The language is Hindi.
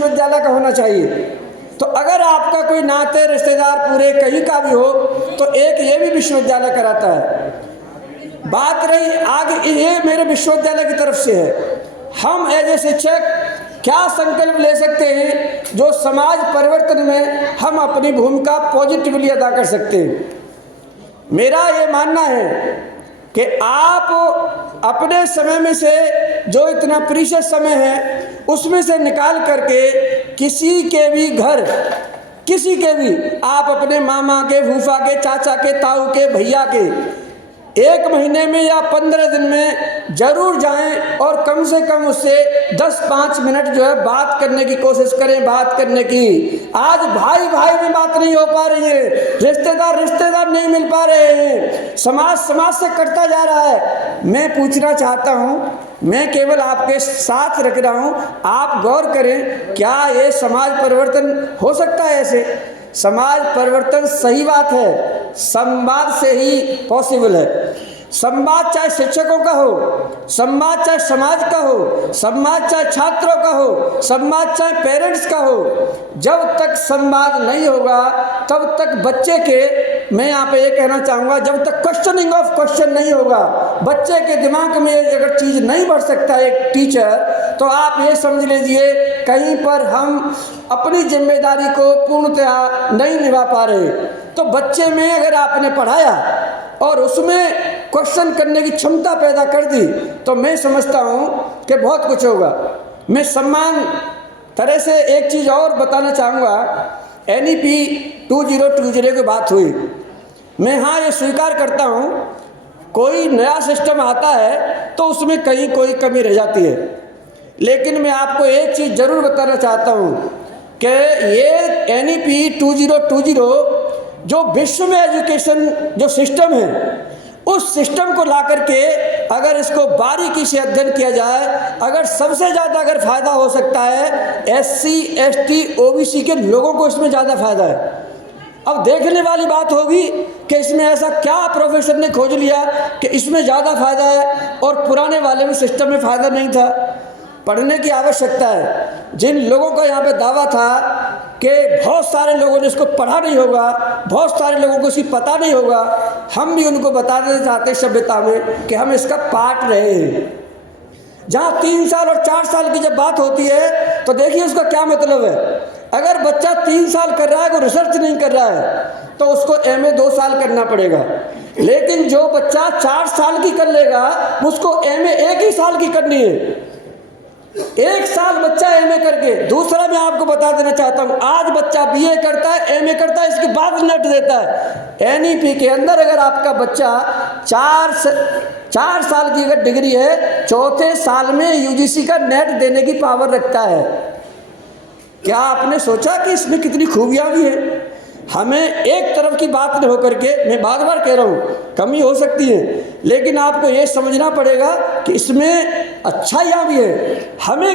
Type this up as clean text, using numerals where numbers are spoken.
विश्वविद्यालय का होना चाहिए। तो अगर आपका कोई नाते रिश्तेदार पूरे कहीं का भी हो तो एक ये भी विश्वविद्यालय कराता है। बात रही आगे, ये मेरे विश्वविद्यालय की तरफ से है। हम एज ए शिक्षक क्या संकल्प ले सकते हैं जो समाज परिवर्तन में हम अपनी भूमिका पॉजिटिवली अदा कर सकते हैं। मेरा ये मानना है कि आप अपने समय में से जो इतना प्रीशियस समय है उसमें से निकाल करके किसी के भी घर, किसी के भी, आप अपने मामा के, फूफा के, चाचा के, ताऊ के, भैया के 1 महीने में या 15 दिन में जरूर जाएं और कम से कम उससे 10-5 मिनट जो है बात करने की कोशिश करें, बात करने की। आज भाई भाई में बात नहीं हो पा रही है, रिश्तेदार नहीं मिल पा रहे हैं, समाज से कटता जा रहा है। मैं पूछना चाहता हूँ, मैं केवल आपके साथ रख रहा हूँ, आप गौर करें, क्या ये समाज परिवर्तन हो सकता है? ऐसे समाज परिवर्तन, सही बात है, संवाद से ही पॉसिबल है। संवाद चाहे शिक्षकों का हो, संवाद चाहे समाज का हो, संवाद चाहे छात्रों का हो, संवाद चाहे पेरेंट्स का हो। जब तक संवाद नहीं होगा तब तक बच्चे के, मैं यहाँ पे ये कहना चाहूँगा, जब तक क्वेश्चनिंग ऑफ क्वेश्चन नहीं होगा, बच्चे के दिमाग में अगर चीज़ नहीं बढ़ सकता एक टीचर, तो आप ये समझ लीजिए कहीं पर हम अपनी जिम्मेदारी को पूर्णतः नहीं निभा पा रहे। तो बच्चे में अगर आपने पढ़ाया और उसमें क्वेश्चन करने की क्षमता पैदा कर दी तो मैं समझता हूँ कि बहुत कुछ होगा। मैं सम्मान तरह से एक चीज़ और बताना चाहूँगा। NEP 2020 की बात हुई, मैं हाँ ये स्वीकार करता हूँ, कोई नया सिस्टम आता है तो उसमें कहीं कोई कमी रह जाती है। लेकिन मैं आपको एक चीज़ ज़रूर बताना चाहता हूँ कि ये NEP 2020 जो विश्व में एजुकेशन जो सिस्टम है, उस सिस्टम को ला करके अगर इसको बारीकी से अध्ययन किया जाए, अगर सबसे ज़्यादा अगर फ़ायदा हो सकता है SC ST OBC के लोगों को इसमें ज़्यादा फ़ायदा है। अब देखने वाली बात होगी कि इसमें ऐसा क्या प्रोफेसर ने खोज लिया कि इसमें ज़्यादा फ़ायदा है और पुराने वाले में सिस्टम में फ़ायदा नहीं था। पढ़ने की आवश्यकता है। जिन लोगों का यहाँ पे दावा था कि बहुत सारे लोगों ने इसको पढ़ा नहीं होगा, बहुत सारे लोगों को इसकी पता नहीं होगा, हम भी उनको बता देना चाहते सभ्यता में कि हम इसका पार्ट रहे हैं। जहाँ 3 साल और 4 साल की जब बात होती है तो देखिए उसका क्या मतलब है। अगर बच्चा 3 साल कर रहा है, कोई रिसर्च नहीं कर रहा है, तो उसको MA 2 साल करना पड़ेगा। लेकिन जो बच्चा 4 साल की कर लेगा उसको MA 1 ही साल की करनी है। 1 साल बच्चा MA करके, दूसरा मैं आपको बता देना चाहता हूँ, आज बच्चा BA करता है, MA करता है, इसके बाद नेट देता है। NEP के अंदर अगर आपका बच्चा 4 साल की अगर डिग्री है, 4थे साल में UGC का नेट देने की पावर रखता है। क्या आपने सोचा कि इसमें कितनी खूबियाँ भी हैं? हमें एक तरफ की बात न होकर के, मैं बार बार कह रहा हूँ, कमी हो सकती है, लेकिन आपको ये समझना पड़ेगा कि इसमें अच्छाइयाँ भी है। हमें